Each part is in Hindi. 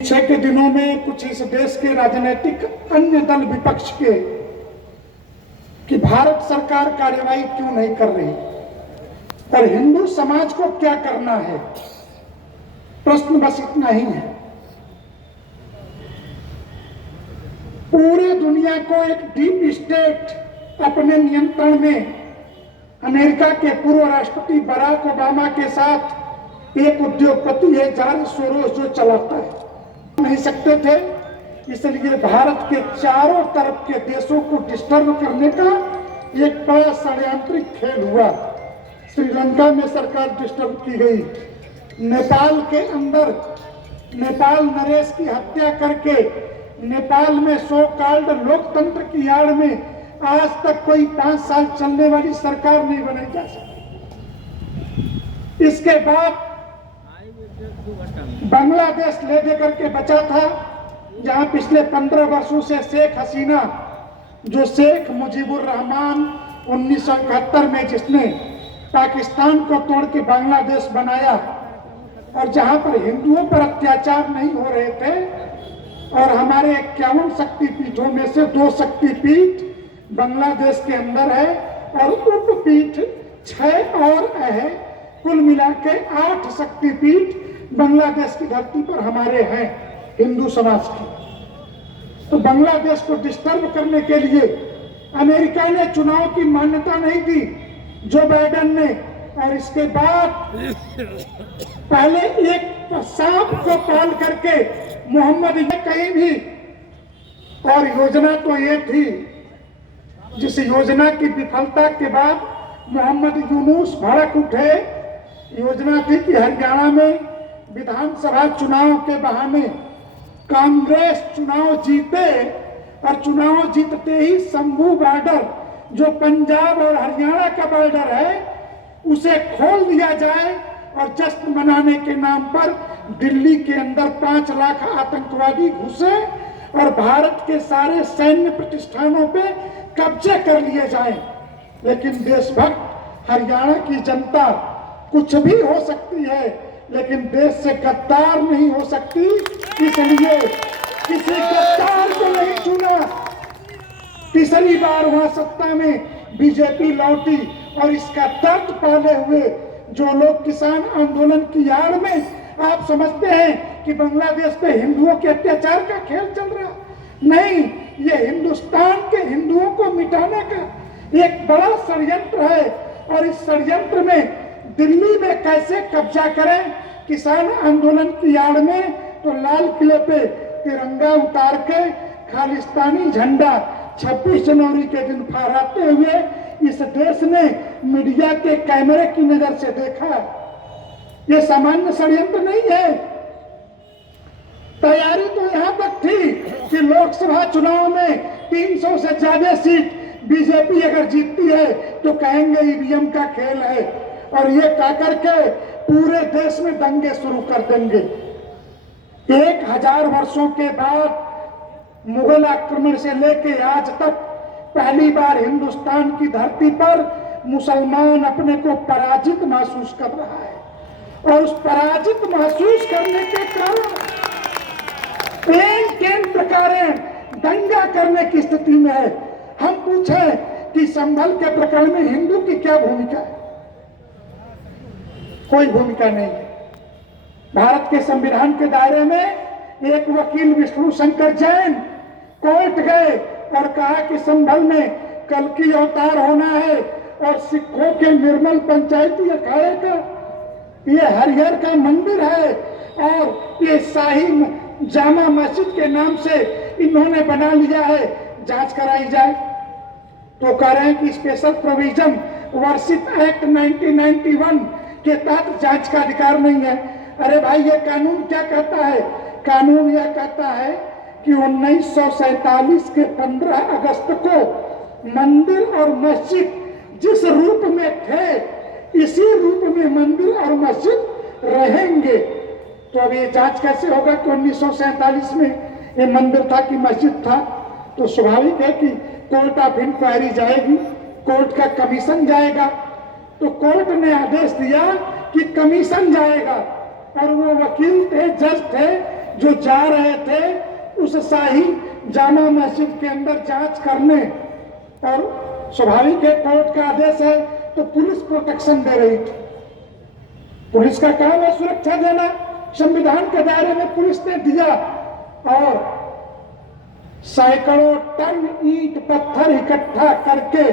पीछे के दिनों में कुछ इस देश के राजनीतिक अन्य दल विपक्ष के कि भारत सरकार कार्रवाई क्यों नहीं कर रही और हिंदू समाज को क्या करना है, प्रश्न बस इतना ही है। पूरे दुनिया को एक डीप स्टेट अपने नियंत्रण में अमेरिका के पूर्व राष्ट्रपति बराक ओबामा के साथ एक उद्योगपति है जॉर्ज सोरोस जो चलाता है, नहीं सकते थे। इसलिए भारत के चारों तरफ के देशों को डिस्टर्ब करने का एक बड़ा षड्यंत्रिक खेल हुआ। श्रीलंका में सरकार डिस्टर्ब की गई, नेपाल के अंदर नेपाल नरेश की हत्या करके नेपाल में सो कॉल्ड लोकतंत्र की आड़ में आज तक कोई 5 साल चलने वाली सरकार नहीं बनाई जा सकी। इसके बाद बांग्लादेश ले दे करके बचा था, जहां पिछले 15 वर्षों से शेख हसीना जो शेख मुजीबुर रहमान 1971 में जिसने पाकिस्तान को तोड़ के बांग्लादेश बनाया और जहां पर हिंदुओं पर अत्याचार नहीं हो रहे थे और हमारे 51 शक्तिपीठों में से 2 शक्तिपीठ बांग्लादेश के अंदर है और उपपीठ 6 और है, कुल मिला के 8 शक्तिपीठ बांग्लादेश की धरती पर हमारे हैं हिंदू समाज की। तो बांग्लादेश को डिस्टर्ब करने के लिए अमेरिका ने चुनाव की मान्यता नहीं दी जो बाइडेन ने, और इसके बाद पहले एक सांप को पाल करके मोहम्मद कहीं भी, और योजना तो ये थी जिस योजना की विफलता के बाद मोहम्मद यूनुस भड़क उठे। योजना थी कि हरियाणा में विधानसभा चुनाव के बहाने कांग्रेस चुनाव जीते और चुनाव जीतते ही शंभू बॉर्डर जो पंजाब और हरियाणा का बॉर्डर है उसे खोल दिया जाए और जश्न मनाने के नाम पर दिल्ली के अंदर 5 लाख आतंकवादी घुसे और भारत के सारे सैन्य प्रतिष्ठानों पे कब्जे कर लिए जाएं। लेकिन देशभक्त हरियाणा की जनता कुछ भी हो सकती है लेकिन देश से गद्दार नहीं हो सकती, इसलिए किसी गद्दार को नहीं चुना। तीसरी बार वहां सत्ता में बीजेपी लौटी और इसका दर्द पाले हुए जो लोग किसान आंदोलन की आड़ में आप समझते हैं कि बांग्लादेश पे हिंदुओं के अत्याचार का खेल चल रहा, नहीं, ये हिंदुस्तान के हिंदुओं को मिटाने का एक बड़ा षड्यंत्र है। और इस षड्यंत्र में दिल्ली में कैसे कब्जा करें किसान आंदोलन की आड़ में, तो लाल किले पे तिरंगा उतार के खालिस्तानी झंडा 26 जनवरी के दिन फहराते हुए इस देश ने मीडिया के कैमरे की नजर से देखा। ये सामान्य षड्यंत्र नहीं है। तैयारी तो यहां तक थी कि लोकसभा चुनाव में 300 से ज्यादा सीट बीजेपी अगर जीतती है तो कहेंगे ईवीएम का खेल है, और ये कह करके पूरे देश में दंगे शुरू कर देंगे। 1000 वर्षों के बाद मुगल आक्रमण से लेके आज तक पहली बार हिंदुस्तान की धरती पर मुसलमान अपने को पराजित महसूस कर रहा है, और उस पराजित महसूस करने के कारण केन प्रकारें दंगा करने की स्थिति में है। हम पूछे कि संभल के प्रकरण में हिंदू की क्या भूमिका है? कोई भूमिका नहीं है। भारत के संविधान के दायरे में एक वकील विष्णु शंकर जैन कोर्ट गए और कहा कि संभल में कल्कि अवतार होना है और सिखों के निर्मल पंचायती अखाड़े का ये हरिहर का मंदिर है और ये शाही जामा मस्जिद के नाम से इन्होंने बना लिया है, जांच कराई जाए। तो कह रहे हैं कि स्पेशल प्रोविजन वर्षित एक्ट 1991 के तहत जांच का अधिकार नहीं है। अरे भाई, ये कानून क्या कहता है? कानून यह कहता है कि 1947 के 15 अगस्त को मंदिर और मस्जिद जिस रूप में थे इसी रूप में मंदिर और मस्जिद रहेंगे। तो अब ये जांच कैसे होगा कि 1947 में ये मंदिर था कि मस्जिद था? तो स्वाभाविक है कि कोर्ट ऑफ इंक्वायरी जाएगी, कोर्ट का कमीशन जाएगा। तो कोर्ट ने आदेश दिया कि कमीशन जाएगा और वो वकील थे, जज थे जो जा रहे थे उस शाही जामा मस्जिद के अंदर जांच करने, और स्वाभाविक है कोर्ट का आदेश है तो पुलिस प्रोटेक्शन दे रही थी। पुलिस का काम है सुरक्षा देना, संविधान के दायरे में पुलिस ने दिया, और सैकड़ों टन ईंट पत्थर इकट्ठा करके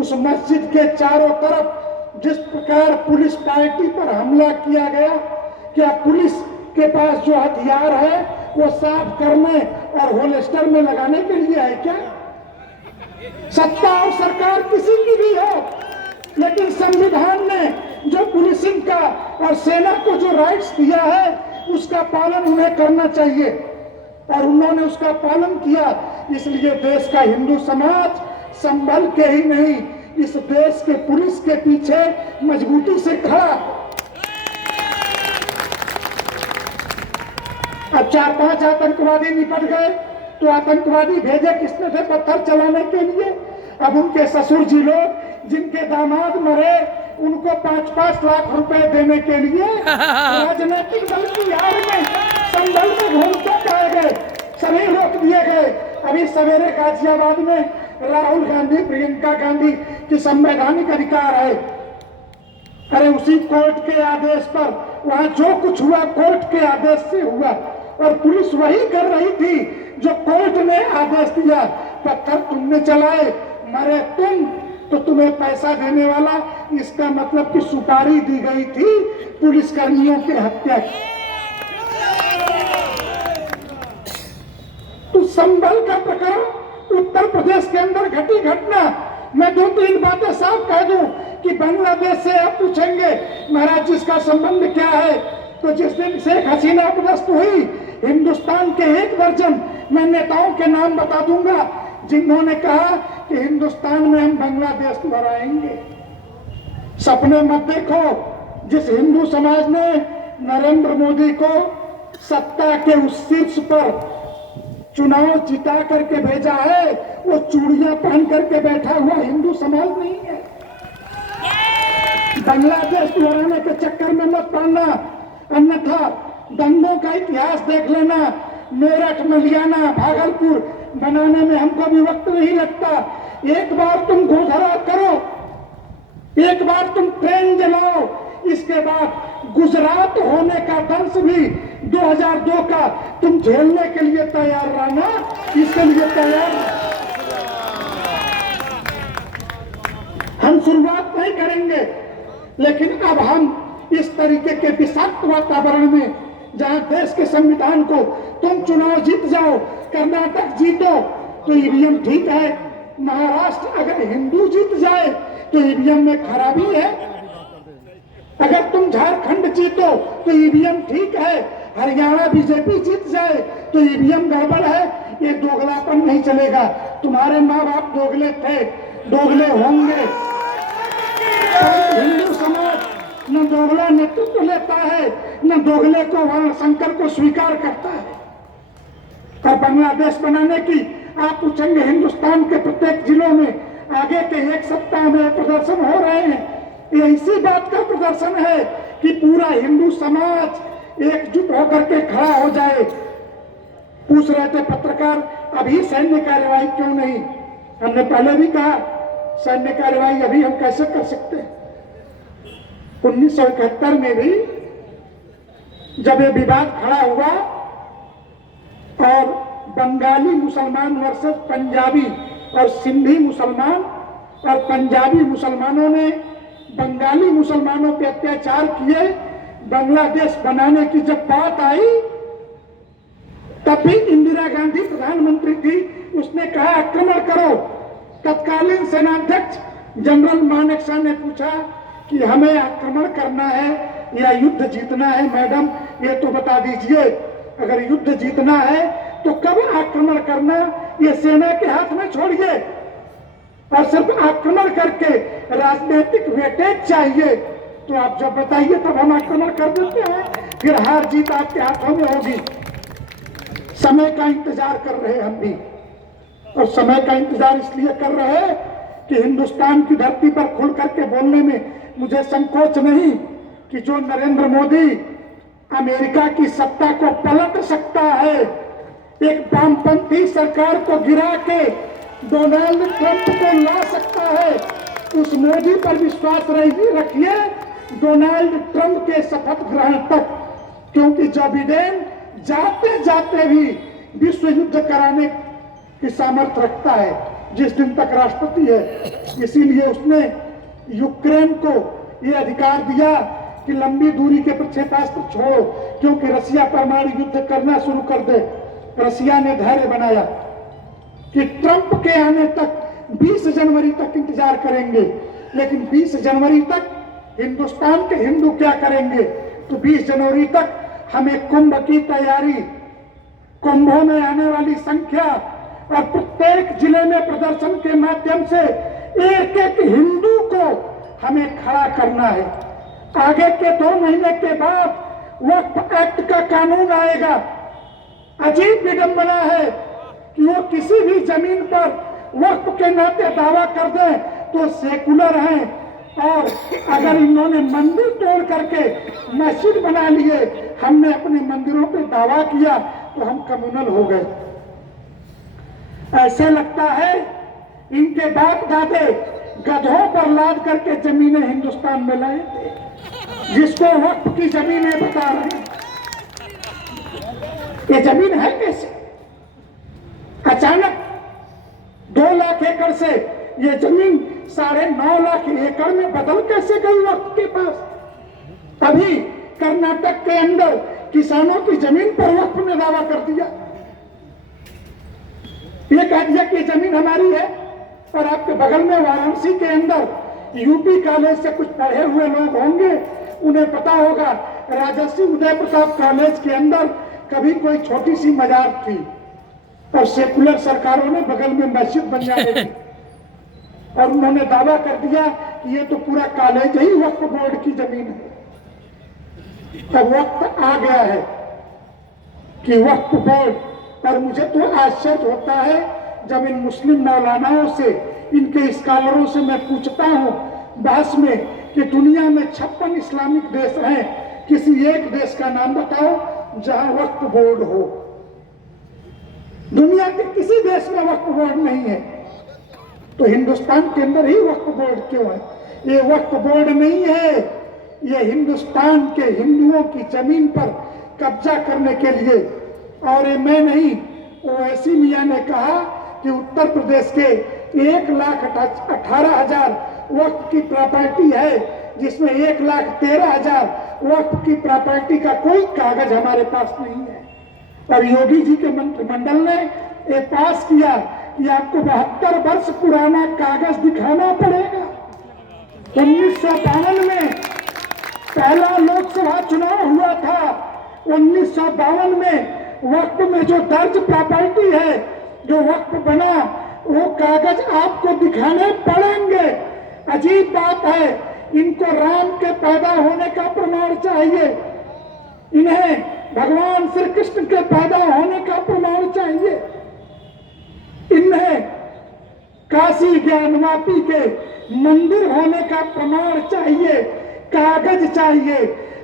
उस मस्जिद के चारों तरफ जिस प्रकार पुलिस पार्टी पर हमला किया गया, क्या पुलिस के पास जो हथियार है वो साफ करने और होल्स्टर में लगाने के लिए है क्या? सत्ता और सरकार किसी की भी हो, लेकिन संविधान ने जो पुलिसिंग का और सेना को जो राइट्स दिया है उसका पालन उन्हें करना चाहिए, और उन्होंने उसका पालन किया। इसलिए देश का हिंदू समाज संभल के ही नहीं, इस देश के पुलिस के पीछे मजबूती से खड़ा। अब 4-5 आतंकवादी निपट गए तो आतंकवादी भेजे किसने थे पत्थर चलाने के लिए? अब उनके ससुर जी लोग जिनके दामाद मरे उनको 5-5 लाख रुपए देने के लिए राजनीतिक दल की यार में संभल में घूमते पाए गए, सभी रोक दिए गए। अभी सवेरे गाजियाबाद में राहुल गांधी, प्रियंका गांधी की संवैधानिक अधिकार है, अरे उसी कोर्ट के आदेश पर वहां जो कुछ हुआ कोर्ट के आदेश से हुआ, और पुलिस वही कर रही थी जो कोर्ट ने आदेश दिया। पत्थर तुमने चलाए, मरे तुम, तो तुम्हें पैसा देने वाला, इसका मतलब कि सुपारी दी गई थी पुलिसकर्मियों की हत्या की। तो संभल का प्रकरण उत्तर प्रदेश के अंदर घटी घटना, मैं 2-3 बातें साफ कह दूं कि बांग्लादेश से आप पूछेंगे महाराज जिसका संबंध क्या है, तो जिस दिन शेख हसीना पदस्थ हुई, हिंदुस्तान के 1 दर्जन मैं नेताओं के नाम बता दूंगा जिन्होंने कहा कि हिंदुस्तान में हम बांग्लादेश दोहराएंगे। सपने मत देखो। जिस हिंदू समाज ने नरेंद्र मोदी को सत्ता के उस शीर्ष पर चुनाव जिता करके भेजा है, वो चूड़ियां पहन करके बैठा हुआ हिंदू समाज नहीं है। बांग्लादेश दोहराने के चक्कर में मत पड़ना, अन्यथा दंगों का इतिहास देख लेना। मेरठ, मलियाना, भागलपुर बनाने में हमको भी वक्त नहीं लगता। एक बार तुम गोधरा करो, एक बार तुम ट्रेन जलाओ, इसके बाद गुजरात होने का दंश भी 2002 का तुम झेलने के लिए तैयार रहना, इसके लिए तैयार। हम शुरुआत नहीं करेंगे, लेकिन अब हम इस तरीके के विषाक्त वातावरण में, जहां देश के संविधान को तुम चुनाव जीत जाओ, कर्नाटक जीतो तो ईवीएम ठीक है, महाराष्ट्र अगर हिंदू जीत जाए तो ईवीएम में खराबी है, अगर तुम झारखंड जीतो तो ईवीएम ठीक है, हरियाणा बीजेपी जीत जाए तो ईवीएम गड़बड़ है। ये दोगलापन नहीं चलेगा। तुम्हारे माँ बाप दोगले थे, दोगले होंगे। हिंदू समाज न दोगला नेतृत्व लेता है, न दोगले को वर्ण शंकर को स्वीकार करता है। और बांग्लादेश बनाने की आप पूछेंगे, हिंदुस्तान के प्रत्येक जिलों में आगे के 1 सप्ताह में प्रदर्शन हो रहे हैं। ये इसी बात का प्रदर्शन है कि पूरा हिंदू समाज एकजुट होकर के खड़ा हो जाए। पूछ रहे थे पत्रकार, अभी सैन्य कार्यवाही क्यों नहीं? हमने पहले भी कहा सैन्य कार्यवाही अभी हम कैसे कर सकते हैं। 1971 में भी जब ये विवाद खड़ा हुआ और बंगाली मुसलमान वर्सेस पंजाबी और सिंधी मुसलमान, और पंजाबी मुसलमानों ने बंगाली मुसलमानों पे अत्याचार किए, बांग्लादेश बनाने की जब बात आई तब भी इंदिरा गांधी प्रधानमंत्री थी, उसने कहा आक्रमण करो। तत्कालीन सेनाध्यक्ष जनरल मानेकशॉ ने पूछा कि हमें आक्रमण करना है या युद्ध जीतना है मैडम, ये तो बता दीजिए। अगर युद्ध जीतना है तो कब आक्रमण करना, ये सेना के हाथ में छोड़िए, और सिर्फ आक्रमण करके राजनीतिक वेटेज चाहिए तो आप जब बताइए तब हम आक्रमण कर देते हैं, फिर हार जीत आपके हाथों में होगी। समय का इंतजार कर रहे हम भी, और समय का इंतजार इसलिए कर रहे हैं कि हिंदुस्तान की धरती पर खुल करके बोलने में मुझे संकोच नहीं कि जो नरेंद्र मोदी अमेरिका की सत्ता को पलट सकता है, एक वामपंथी सरकार को गिरा के डोनाल्ड ट्रंप को ला सकता है। उस मोदी पर विश्वास रखिए डोनाल्ड ट्रंप के शपथ ग्रहण तक, क्योंकि जो बिडेन जाते जाते भी विश्व युद्ध कराने की सामर्थ्य रखता है जिस दिन तक राष्ट्रपति है। इसीलिए उसने यूक्रेन को यह अधिकार दिया कि लंबी दूरी के प्रक्षेपास्त्र छोड़ो, क्योंकि रसिया परमाणु युद्ध करना शुरू कर दे। रसिया ने धैर्य बनाया कि ट्रंप के आने तक 20 जनवरी तक इंतजार करेंगे, लेकिन 20 जनवरी तक हिंदुस्तान के हिंदू क्या करेंगे? तो 20 जनवरी तक हमें कुंभ की तैयारी, कुंभों में आने वाली संख्या और प्रत्येक जिले में प्रदर्शन के माध्यम से एक एक हिंदू को हमें खड़ा करना है। आगे के 2 महीने के बाद वक्फ एक्ट का कानून आएगा। अजीब विडंबना है कि वो किसी भी जमीन पर वक्फ के नाते दावा कर दें तो सेकुलर हैं, और अगर इन्होंने मंदिर तोड़ करके मस्जिद बना लिए, हमने अपने मंदिरों पे दावा किया तो हम कम्युनल हो गए। ऐसे लगता है इनके बाप दादे गधों पर लाद करके जमीनें हिंदुस्तान में लाए थे, जिसको वक्फ की जमीनें बता रहे हैं। ये जमीन है कैसे? अचानक 2 लाख एकड़ से ये जमीन 9.5 लाख एकड़ में बदल कैसे गई वक्त के पास? अभी कर्नाटक के अंदर किसानों की जमीन पर वक्त ने दावा कर दिया, ये कह दिया कि जमीन हमारी है। और आपके बगल में वाराणसी के अंदर यूपी कॉलेज से कुछ पढ़े हुए लोग होंगे, उन्हें पता होगा राजर्षि उदय प्रताप कॉलेज के अंदर कभी कोई छोटी सी मजार थी और सेकुलर सरकारों ने बगल में मस्जिद बन जाएगी, और उन्होंने दावा कर दिया कि ये तो पूरा कॉलेज ही वक्फ बोर्ड की जमीन है। अब वक्त आ गया है कि वक्फ बोर्ड, और मुझे तो आश्चर्य होता है जब इन मुस्लिम मौलानाओं से, इनके स्कॉलरों से मैं पूछता हूं बहस में कि दुनिया में 56 इस्लामिक देश हैं, किसी एक देश का नाम बताओ जहां वक्फ बोर्ड हो। दुनिया के किसी देश में वक्फ बोर्ड नहीं है, तो हिंदुस्तान के अंदर ही वक्फ बोर्ड क्यों है? ये वक्फ बोर्ड नहीं है, ये हिंदुस्तान के हिंदुओं की जमीन पर कब्जा करने के लिए। और ये मैं नहीं, ओवैसी मियां ने कहा कि उत्तर प्रदेश के 1,18,000 वक्फ की प्रॉपर्टी है, जिसमें 1,13,000 वक्फ की प्रॉपर्टी का कोई कागज हमारे पास नहीं है। और योगी जी के मंत्रिमंडल ने ये पास किया कि आपको 72 वर्ष पुराना कागज दिखाना पड़ेगा। 1952 में पहला लोकसभा चुनाव हुआ था। 1952 में वक्फ में जो दर्ज प्रॉपर्टी है, जो वक्फ बना, वो कागज आपको दिखाने पड़ेंगे। अजीब बात है, इनको राम के पैदा होने का प्रमाण चाहिए, इन्हें भगवान श्री कृष्ण के पैदा होने का प्रमाण चाहिए, इन्हें काशी ज्ञानवापी के मंदिर होने का प्रमाण चाहिए, कागज चाहिए।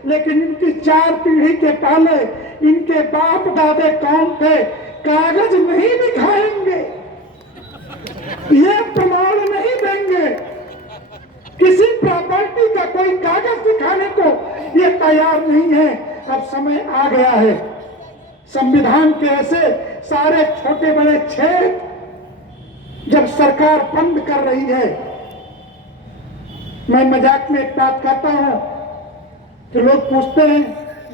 लेकिन इनकी 4 पीढ़ी के पहले इनके बाप दादे कौन थे, कागज नहीं दिखाएंगे, ये प्रमाण नहीं देंगे, किसी प्रॉपर्टी का कोई कागज दिखाने को ये तैयार नहीं है। अब समय आ गया है, संविधान के ऐसे सारे छोटे बड़े छेद जब सरकार बंद कर रही है। मैं मजाक में एक बात कहता हूं कि लोग पूछते हैं,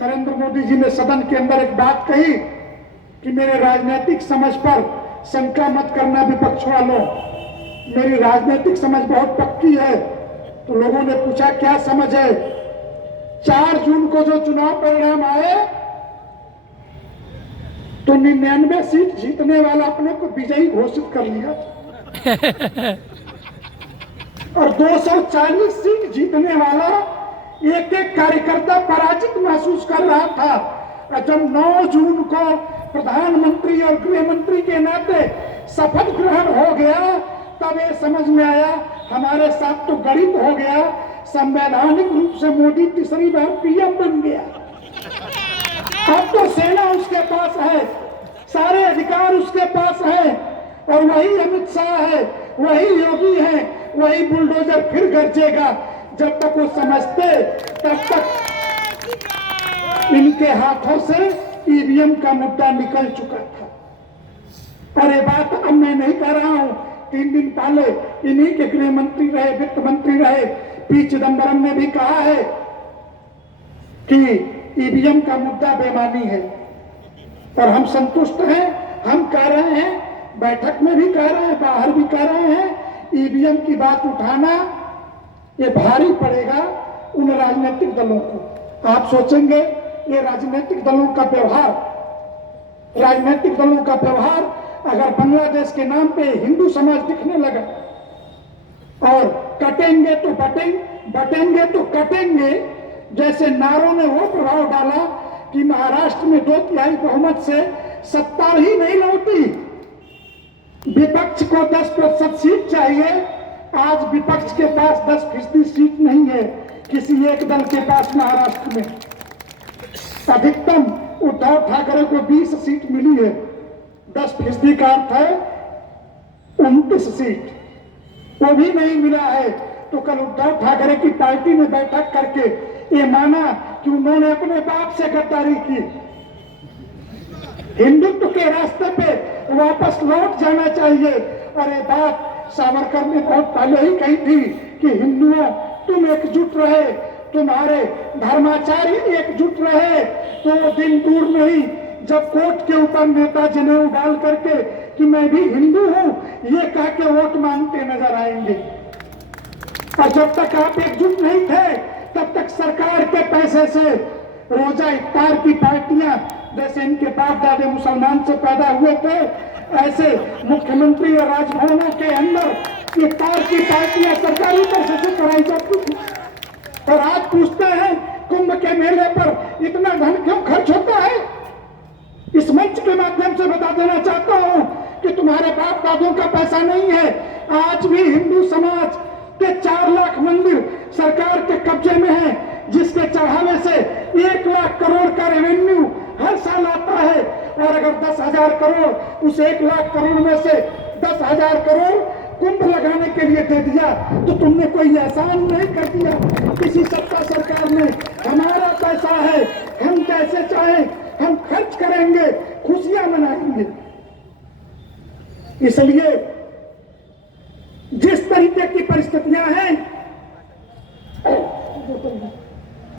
नरेंद्र मोदी जी ने सदन के अंदर एक बात कही कि मेरे राजनीतिक समझ पर शंका मत करना विपक्ष वालों, मेरी राजनीतिक समझ बहुत पक्की है। तो लोगों ने पूछा क्या समझ है? 4 जून को जो चुनाव परिणाम आए तो 99 सीट जीतने वाला अपने को विजयी घोषित कर लिया और 240 सीट जीतने वाला एक एक कार्यकर्ता पराजित महसूस कर रहा था। और जब 9 जून को प्रधानमंत्री और गृह मंत्री के नाते शपथ ग्रहण हो गया, तब ये समझ में आया हमारे साथ तो गणित हो गया, संवैधानिक रूप से मोदी तीसरी बार पीएम बन गया। अब तो सेना उसके पास है, सारे अधिकार उसके पास है, और वही अमित शाह है, वही योगी है, वही बुलडोजर फिर गरजेगा। जब तक वो समझते तब तक इनके हाथों से ईवीएम का मुद्दा निकल चुका था। और ये बात अब मैं नहीं कह रहा हूं, 3 दिन पहले इन्हीं के गृह मंत्री रहे, वित्त मंत्री रहे पी चिदंबरम ने भी कहा है कि ईवीएम का मुद्दा बेमानी है। और हम संतुष्ट हैं, हम कह रहे हैं, बैठक में भी कह रहे हैं, बाहर भी कह रहे हैं, ईवीएम की बात उठाना ये भारी पड़ेगा उन राजनीतिक दलों को। आप सोचेंगे ये राजनीतिक दलों का व्यवहार अगर बांग्लादेश के नाम पे हिंदू समाज दिखने लगा और कटेंगे तो बटेंगे तो कटेंगे जैसे नारों ने वो प्रभाव डाला कि महाराष्ट्र में 2/3 बहुमत से सत्ता ही नहीं लौटी। विपक्ष को 10% सीट चाहिए, आज विपक्ष के पास 10% सीट नहीं है किसी एक दल के पास महाराष्ट्र में। अधिकतम उद्धव ठाकरे को 20 सीट मिली है, 10% का अर्थ है 29 सीट, वो भी नहीं मिला है। तो कल उद्धव ठाकरे की पार्टी ने बैठक करके ये माना कि उन्होंने अपने बाप से गद्दारी की, हिंदुत्व के रास्ते पे वापस लौट जाना चाहिए। और ये बात सावरकर ने बहुत पहले ही कही थी कि हिंदुओं तुम एकजुट रहे, तुम्हारे धर्माचार्य एकजुट रहे, तो वो दिन दूर नहीं जब कोर्ट के ऊपर नेताजी ने उबाल करके कि मैं भी हिंदू हूं ये कह के वोट मांगते नजर आएंगे। और जब तक आप एकजुट नहीं थे तब तक सरकार के पैसे से रोजा इफ्तार की पार्टियां, जैसे इनके बाप दादे मुसलमान से पैदा हुए थे, ऐसे मुख्यमंत्री और राजभवनों के अंदर इफ्तार की पार्टियां सरकारी पैसे से कराई जाती थी। और आज पूछते हैं कुंभ के मेले पर इतना धन क्यों खर्च होता है? इस मंच के माध्यम से बता देना चाहता हूं कि तुम्हारे बाप दादों का पैसा नहीं है। आज भी हिंदू समाज के 4 लाख मंदिर सरकार के कब्जे में है, जिसके चढ़ावे से 1 लाख करोड़ का रेवेन्यू हर साल आता है। और अगर 10,000 करोड़ उस 1 लाख करोड़ में से 10,000 करोड़ कुंभ लगाने के लिए दे दिया तो तुमने कोई एहसान नहीं कर दिया किसी सत्ता सरकार ने। हमारा पैसा है, हम जैसे चाहे हम खर्च करेंगे, खुशियां मनाएंगे। इसलिए जिस तरीके की परिस्थितियां हैं